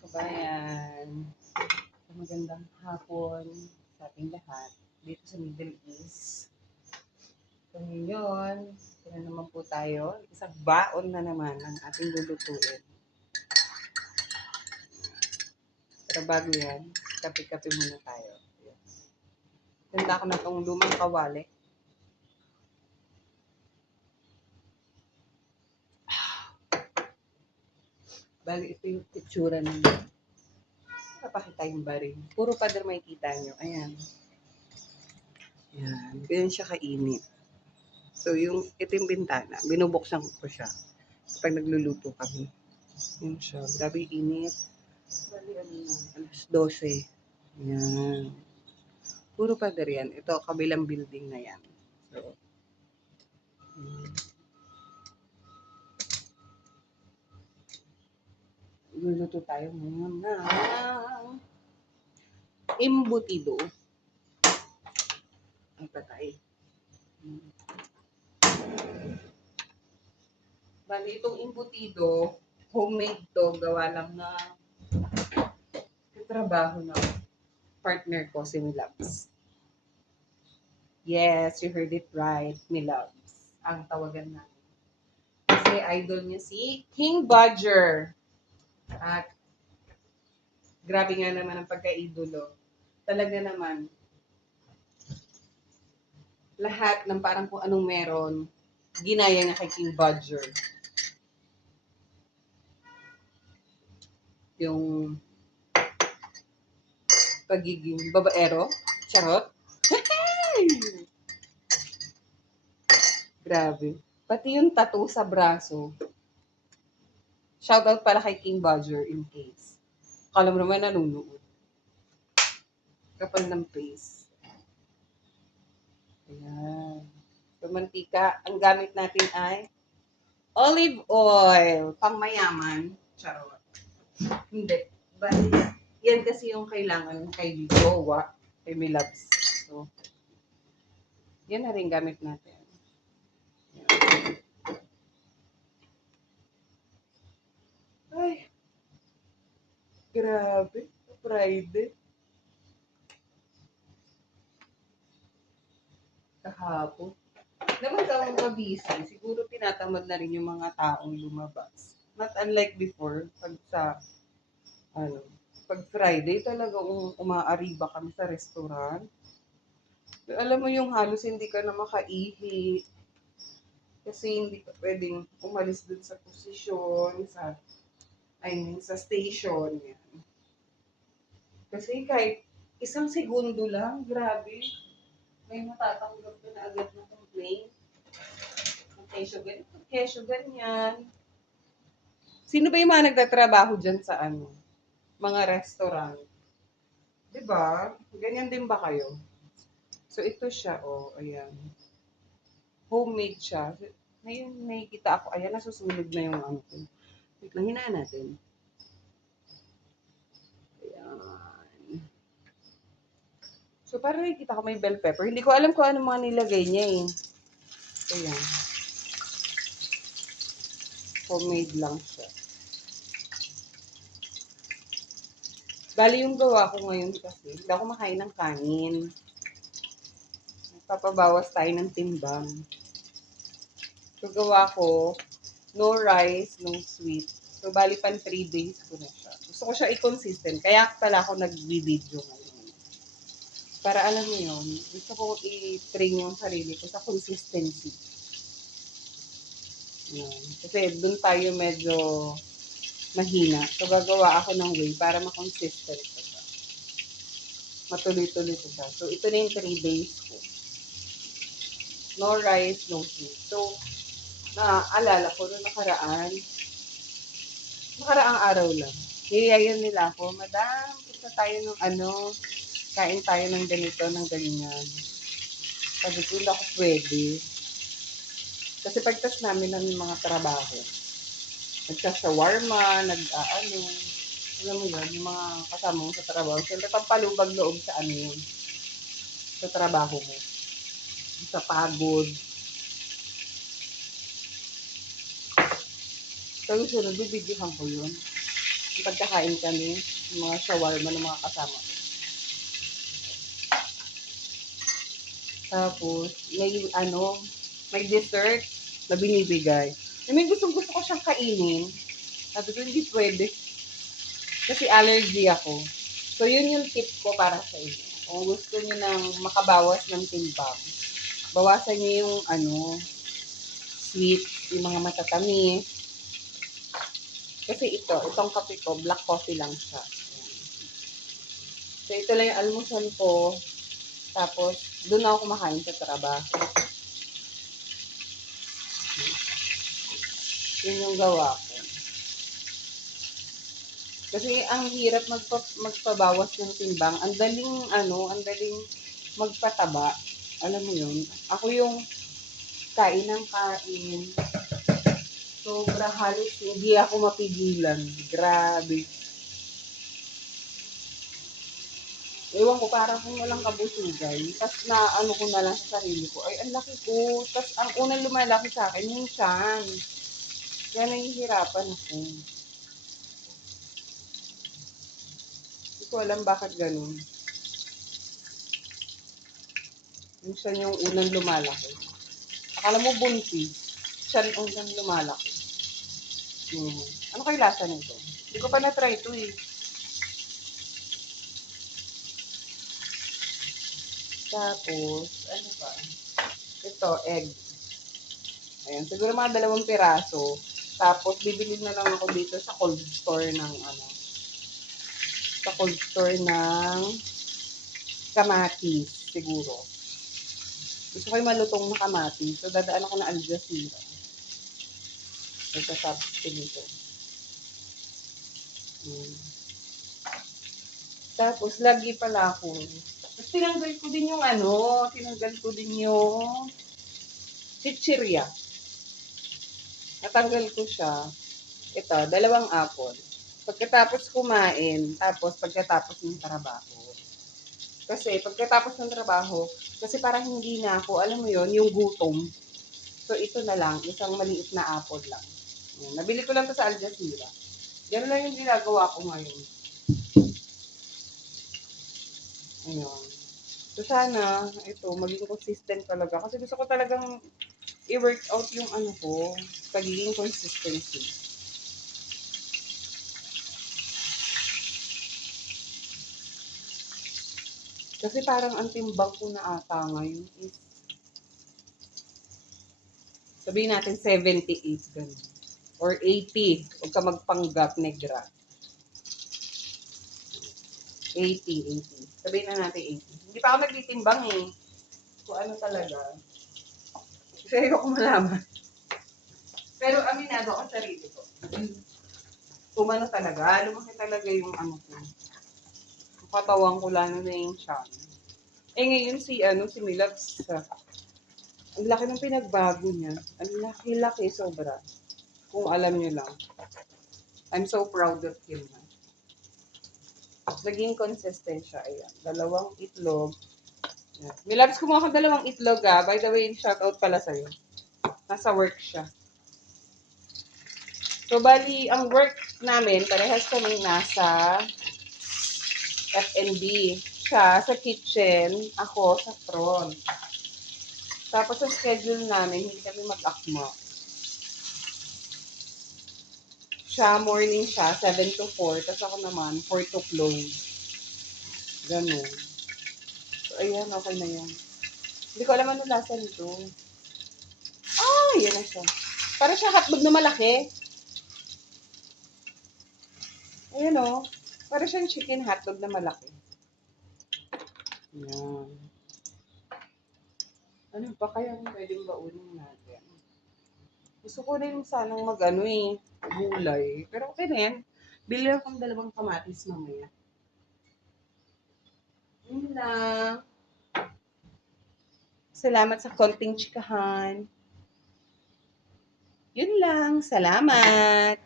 kabayan. Magandang hapon sa ating lahat dito sa Middle East. So ngayon, na naman po tayo. Isang baon na naman ang ating lulutuin. Pero bago yan, kape-kape muna tayo. Ganda ko na itong lumang kawali. Bali, ito yung itsura ng napakita yung barin. Puro pader makikita nyo. Ayan. Ayan. Ganyan siya kainit. So, ito yung bintana. Binubuksan ko siya pag nagluluto kami. Yun siya. Grabe init. Bali, ano na, alas 12. Ayan. Puro pader yan. Ito, kabilang building na yan. So, luluto tayo ngayon ng embutido. Ang patay. Bali, itong embutido, homemade to, gawa lang na trabaho ng partner ko, si Milabs. Yes, you heard it right, Milabs. Ang tawagan na. Kasi idol niya si King Badger. At grabe nga naman ang pagka-idolo. Talaga naman, lahat ng parang kung anong meron, ginaya niya kay King Badger. Yung pagiging babaero, charot. Grabe. Pati yung tattoo sa braso. Shoutout para kay King Badger in case. Kala mo naman nanunood. Kapal ng face. Ayan. So, mantika, ang gamit natin ay olive oil. Pang mayaman. Charot. Hindi. Bali, yan kasi yung kailangan kay Jowa, kay Milabs. So, yan na rin gamit natin. Ayan. Ay, grabe. Friday. Kahapon. Naman kami mabisi, siguro tinatamad na rin yung mga taong lumabas. Not unlike before, ano, pag Friday talaga umaariba kami sa restaurant. Alam mo yung halos hindi ka na makaihi. Kasi hindi ka pwedeng umalis dun sa posisyon, sa station. Yan. Kasi kahit isang segundo lang, grabe, may matatanggap ka na agad na complaint. Kesyo ganito, kesyo ganyan. Sino ba yung mga nagtatrabaho dyan sa mga restaurant? Diba? Ganyan din ba kayo? So, ito siya, ayan. Homemade siya. Ngayon, nakikita ako, ayan, nasusunog na yung ano ko. Wait lang, hinaan natin. Ayan. So, parang nakikita ko may bell pepper. Hindi ko alam kung ano mga nilagay niya eh. Ayan. Homemade lang siya. Bali yung gawa ko ngayon kasi, hindi ako makain ng kanin. Papabawas tayo ng timbang. So, gawa ko, no rice, no sweet. So, bali pan 3 days ko na siya. Gusto ko siya i-consistent. Kaya pala ako nag-video ngayon. Para alam mo yun, gusto ko i-train yung sarili ko sa consistency. Yun. Kasi doon tayo medyo mahina. So, gagawa ako ng way para makonsistent ko siya. Matuloy-tuloy ko siya. So, ito na yung 3 days ko. No rice, no sweet. So, naaalala ko noong nakaraang araw lang. Niyayayan nila ako, Madam, punta tayo ng kain tayo ng ganito, ng ganyan. Sabi ko, hindi ako pwede. Kasi pagtas namin ng mga trabaho, nagsa-shawarma, alam mo yun, yung mga kasama mo sa trabaho. Siyempre, pampalubag loob sa yun, sa trabaho mo. Sa pagod. Kaya sunod, bibigyan ko yun. Pagkakain kami, yung mga shawarma ng mga kasama ko. Tapos, may dessert na binibigay. May gusto ko siyang kainin. Sabi ko, hindi pwede. Kasi allergy ako. So, yun yung tip ko para sa inyo. Kung gusto niyo nang makabawas ng timbang, bawasan niyo yung sweet, yung mga matatamis. Kasi itong kape ko, black coffee lang siya. So, ito lang yung almusal ko. Tapos, doon ako kumakain sa trabaho. Yun yung gawa ko. Kasi ang hirap magpabawas ng timbang. Ang daling magpataba. Alam mo yun? Ako yung kain ng kain. Sobra halos hindi ako mapigilan. Grabe. Ewan ko, parang kung walang kabusugan. Tapos ko na lang sa sarili ko. Ay, ang laki ko. Tapos ang unang lumalaki sa akin, yung tiyan. Kaya nahihirapan ako. Hindi ko alam bakit ganun. Yung tiyan yung unang lumalaki. Akala mo buntis. Tiyan unang lumalaki. Ano kayo lasa nito? Hindi ko pa na-try ito eh. Tapos, ano pa? Ito, egg. Ayan, siguro mga 2 piraso. Tapos, bibili na lang ako dito sa cold store ng kamatis, siguro. Gusto ko yung malutong na kamatis. So, dadaan ako ng Al Jazeera. Ito, tapos dito. Tapos, lagi pala ako. Tapos, tinanggal ko din yung chichirya. Natanggal ko siya. Ito, 2 apple. Pagkatapos kumain, tapos pagkatapos ng trabaho. Kasi pagkatapos ng trabaho, kasi parang hindi na ako, alam mo yon yung gutom. So ito na lang, isang maliit na apple lang. Yan. Nabili ko lang to sa Al Jazeera. Yan lang yung ginagawa ko ngayon. Ayun. So sana, maging consistent talaga. Kasi gusto ko talagang i-work out yung pagiging consistency. Kasi parang ang timbang ko na ata ngayon is, sabihin natin 78, ganun. Or 80. Huwag ka magpanggap, negra. 80. Sabihin na natin 80. Hindi pa ako nagtitimbang eh. Kung ano talaga. Kasi ayoko malaman. Pero aminado ako sa sarili ko. Umano talaga. Lumaki talaga yung ko. Katawan ko lalo na yung siya. Eh ngayon si Milabs, ang laki ng pinagbago niya. Ang laki-laki sobra. Kung alam niyo lang. I'm so proud of him. Naging consistent siya. Ayan. 2 itlog. Ayan. Milabs, kumuha ka 2 itlog ah. By the way, shoutout pala sa'yo. Nasa work siya. So, bali, ang work namin, parehas kaming nasa F&B. Siya sa kitchen, ako sa front. Tapos sa schedule namin, hindi kami mag-akma. Morning siya, 7 to 4. Tapos ako naman, 4 to close. Ganun. So, ayan, okay na yan. Hindi ko alam ano lasa nito. Yan na siya. Para siya hotdog na malaki. Ayan o. Para siyang chicken hotdog na malaki. Yan. Ano pa kaya pwedeng baunin natin? Gusto ko rin sanang gulay. Pero okay na yan. Bili akong 2 kamatis mamaya. Yun lang. Salamat sa konting chikahan. Yun lang. Salamat.